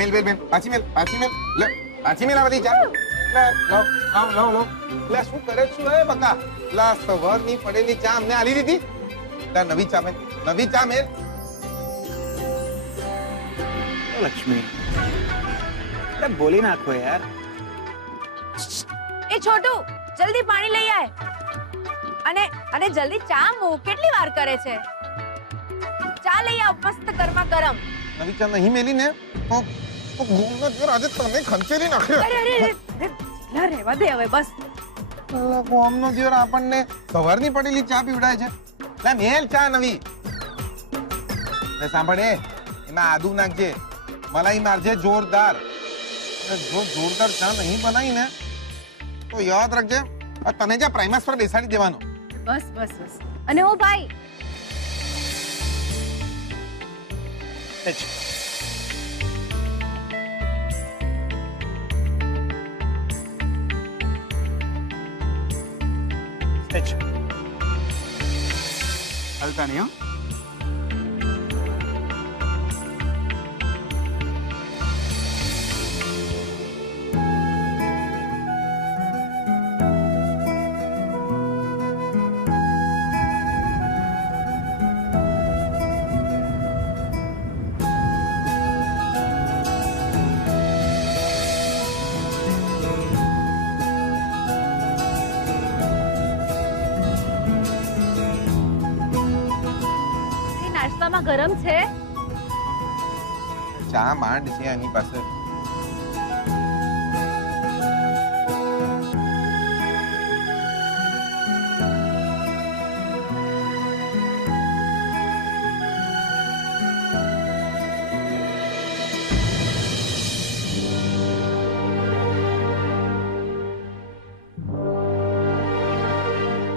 મેલ મેલ મેલ પાછી મેલ લે પાછી મેલ આ બધી ચા લે લાવ લે શું કરે છું એ બકા લા સવારની પડેલી ચા અમને આલી દીધી લા નવી ચા મેલ લક્ષ્મી એટલે બોલી નાખો યાર. એ છોટુ જલ્દી પાણી લઈ આય અને જલ્દી ચા મૂક. કેટલી વાર કરે છે? ચા લઈ આવ મસ્ત ગરમા ગરમ. નવી ચા નહીં મેલી ને તો ઘૂમનો જોર આજે તને ખંચેરી નાખ્યો. અરે રહેવા દે હવે બસ. ઘૂમનો જોર આપણને સવારની પડેલી ચા પીવડાય છે. લા મેલ ચા નવી ને સાંભળે એમાં આદુ નાખજે મલાઈ મારજે જોરદાર. જો જોરદાર ચા નહીં બનાવી ને તો યાદ રાખજે તને જ્યાં પ્રાઇમસ પર બેસાડી દેવાનો. બસ અને ઓ ભાઈ હલતા નહીં હો. નાસ્તામાં ગરમ છે. ચા માંડ છે એની પાસે.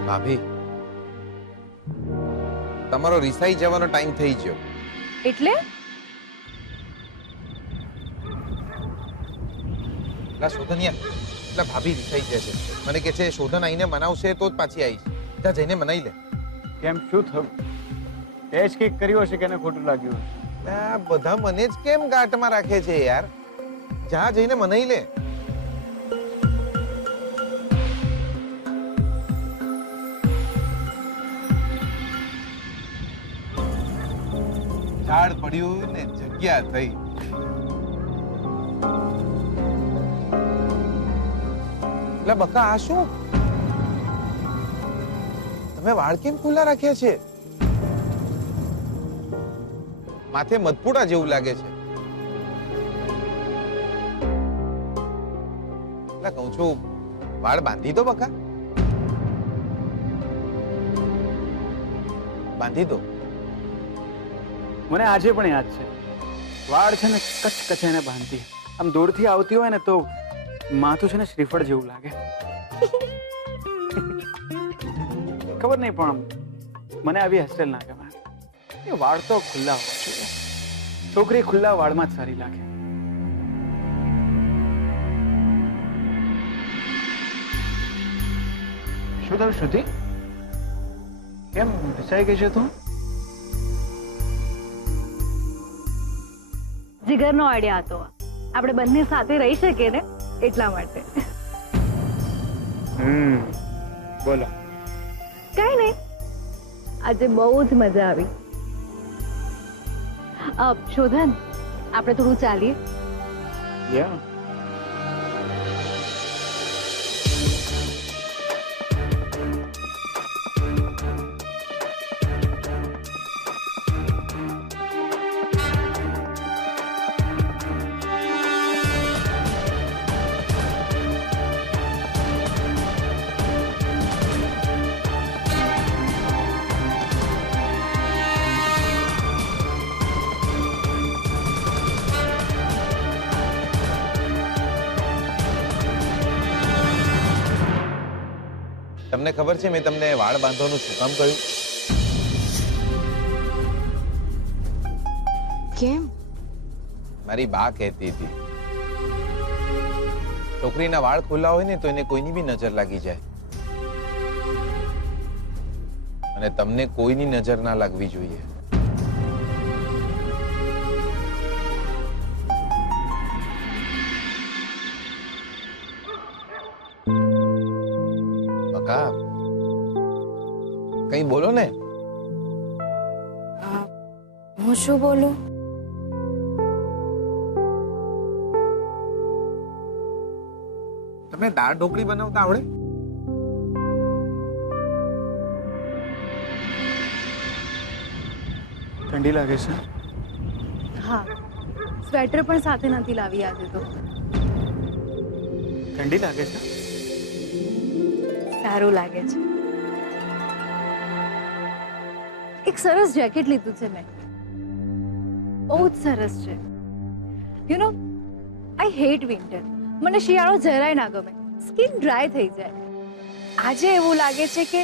ભાભી તમારો રિસાઈ જવાનો ટાઈમ થઈ ગયો. એટલે શોધનિયા એટલે ભાભી રિસાઈ જશે. મને કે છે શોધન આઈને મનાવશે તો જ પાછી આવીશ. જા જઈને મનાઈ લે. કેમ શું થયું? એ જ કંઈક કર્યું હશે કે એને ખોટું લાગ્યું હશે. આ બધા મને જ કેમ ગાંઠમાં રાખે છે યાર? જા જઈને મનાઈ લે. ઝાડ પડ્યું ને જગ્યા થઈ. એટલે બકા આ શું? તમે વાળ કેમ ખુલ્લા રાખ્યા છે? માથે મધપુડા જેવું લાગે છે. એટલે કહું છું વાળ બાંધી દો બકા. બાંધી દો. મને આજે પણ યાદ છે વાળ છે ને કચ એને બાંધતી. આમ દૂરથી આવતી હોય ને તો માથું છે ને શ્રીફળ જેવું લાગે. ખબર નહીં પણ મને આવી હેરસ્ટાઈલ ના ગમે. એ વાળ તો ખુલ્લા હોવા જોઈએ. છોકરી ખુલ્લા વાળમાં જ સારી લાગે. શું થયું શ્રુતિ? કેમ રિસાઈ ગઈ છે તું? જીગરનો આઈડિયા હતો. આપણે બંને સાથે રહી શકીએ ને એટલા માટે. બોલો. કઈ નહીં, આજે બહુ જ મજા આવી. શોધન આપણે થોડું ચાલીએ. યા તમને ખબર છે મેં તમને વાળ બાંધવાનું શું કામ કહ્યું? કેમ? મારી બા કહેતી હતી છોકરીના વાળ ખુલ્લા હોય ને તો એને કોઈની બી નજર લાગી જાય અને તમને કોઈની નજર ના લાગવી જોઈએ. બકા કઈ બોલો ને. હું શું બોલું? તમને દાળ ઢોકળી બનાવતા આવડે? ઠંડી લાગે છે? હા, સ્વેટર પણ સાથે નથી લાવી આજે તો. ઠંડી લાગે છે? સારું લાગે છે. એક સરસ જેકેટ લીધું છે મેં. બહુ જ સરસ છે. You know I hate winter. મને શિયાળો જરાય ના ગમે. સ્કિન ડ્રાય થઈ જાય. આજે એવું લાગે છે કે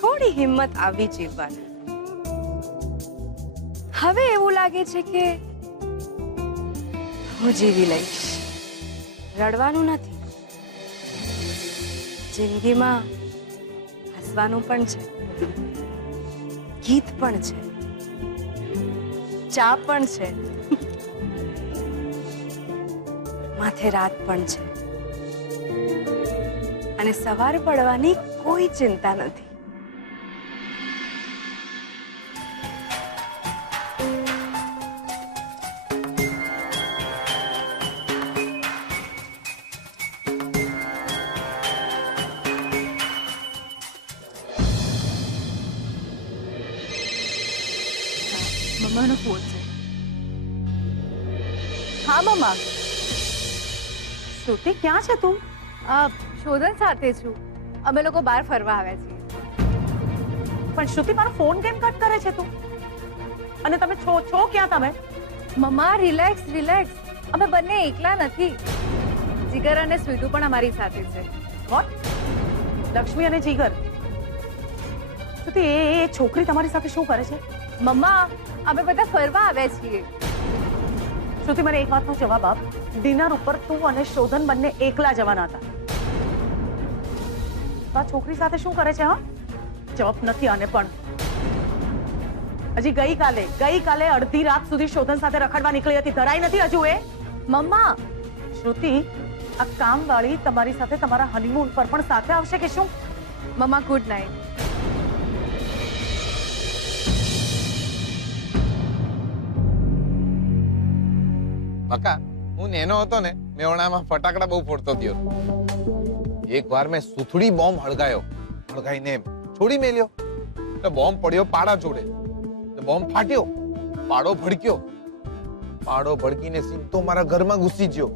થોડી હિંમત આવી જીવવાની. હવે એવું લાગે છે કે હું જીવી લઈશ. રડવાનું નથી. જિંદગીમાં હસવાનું પણ છે, ગીત પણ છે, ચા પણ છે, માથે રાત પણ છે, અને સવાર પડવાની કોઈ ચિંતા નથી. મમ્માનો ફોન છે. હા મમ્મા. શ્રુતિ, ક્યાં છે તું? શોધન સાથે છું. અમે લોકો બહાર ફરવા આવ્યા છીએ. પણ શ્રુતિ, મારો ફોન કેમ કટ કરે છે તું? અને તમે છો ક્યાં તમે? મમ્મા રિલેક્સ રિલેક્સ. અમે બંને એકલા નથી. જીગર અને સ્વીટુ પણ અમારી સાથે છે. વોટ? લક્ષ્મી અને જીગર? શ્રુતિ, એ છોકરી તમારી સાથે શું કરે છે? મમ્મા અમે બધા ફરવા આવ્યા છીએ. શ્રુતિ, મને એક વાતનો જવાબ આપ. ડિનર ઉપર તું અને શોધન બંને એકલા જવાના હતા. આ છોકરી સાથે શું કરે છે? હા, જવાબ નથી આને પણ. હજી ગઈકાલે અડધી રાત સુધી શોધન સાથે રખડવા નીકળી હતી. ધરાઈ નથી હજુ એ? મમ્મા શ્રુતિ, આ કામવાળી તમારી સાથે તમારા હનીમૂન પર પણ સાથે આવશે કે શું? મમ્મા ગુડ નાઇટ. બકા હું નેનો હતો ને, મેવણામાં ફટાકડા બહુ ફોડતો થયો. એકવાર મેં સુથડી બોમ્બ હળગાઈને છોડી મેલ્યો. એટલે બોમ્બ પડ્યો પાડા જોડે. બોમ્બ ફાટ્યો, પાડો ભડક્યો. પાડો ભડકીને સીધો મારા ઘરમાં ઘૂસી ગયો.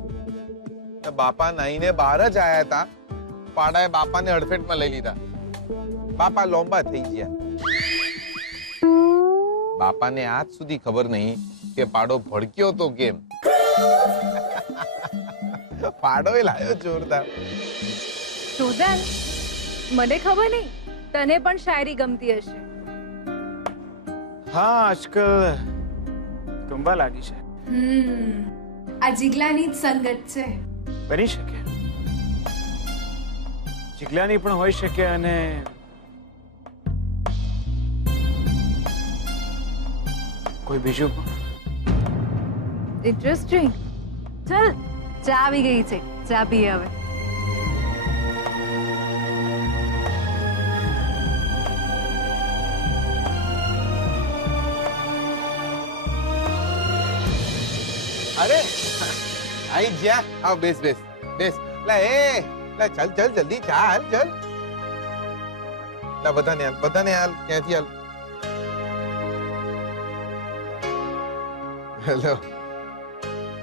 બાપા નાઈને બહાર જ આયા હતા. પાડાએ બાપાને અડફેટમાં લઈ લીધા. બાપા લોંબા થઈ ગયા. બાપાને આજ સુધી ખબર નહીં કે પાડો ભડક્યો તો કેમ. પાડો લાયો જોરદાર. શોધન, મને ખબર નહીં તને પણ શાયરી ગમતી હશે. હા, આજકાલ ગમવા લાગી છે. આ જીગલાની જ સંગત છે. બની શકે. જીગલાની પણ હોઈ શકે અને કોઈ બીજું પણ. ઇન્ટરેસ્ટિંગ. ચલ, ચા આવી ગઈ છે. ચા પીએ હવે. અરે આઈ જા. આવ બેસ. લે ચાલ જલ્દી ચાલ. લા બધાને હાલ ક્યાંથી હાલ. હેલો.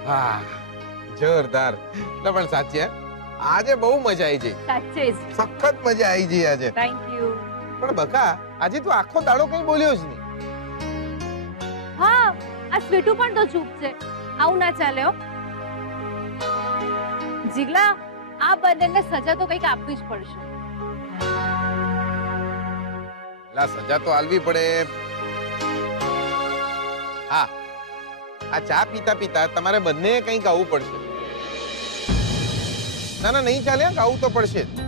હા, જોરદાર. પણ સાચી આજે બહુ મજા આવી ગઈ. સાચે જ. સખત મજા આવી ગઈ આજે. Thank you. પણ બકા આજે તું આખો દાડો કઈ બોલ્યો જ નહીં. હા, આ સ્વીટુ પણ તો ચૂપ છે. આવું ના ચાલે હો. જીગલા, આ બંનેને સજા તો કંઈક આપવી જ પડશે. લા સજા તો આલવી પડે. હા, આ ચા પીતા તમારે બંને કંઈક આવવું પડશે. ના નહીં ચાલે, આવું તો પડશે જ.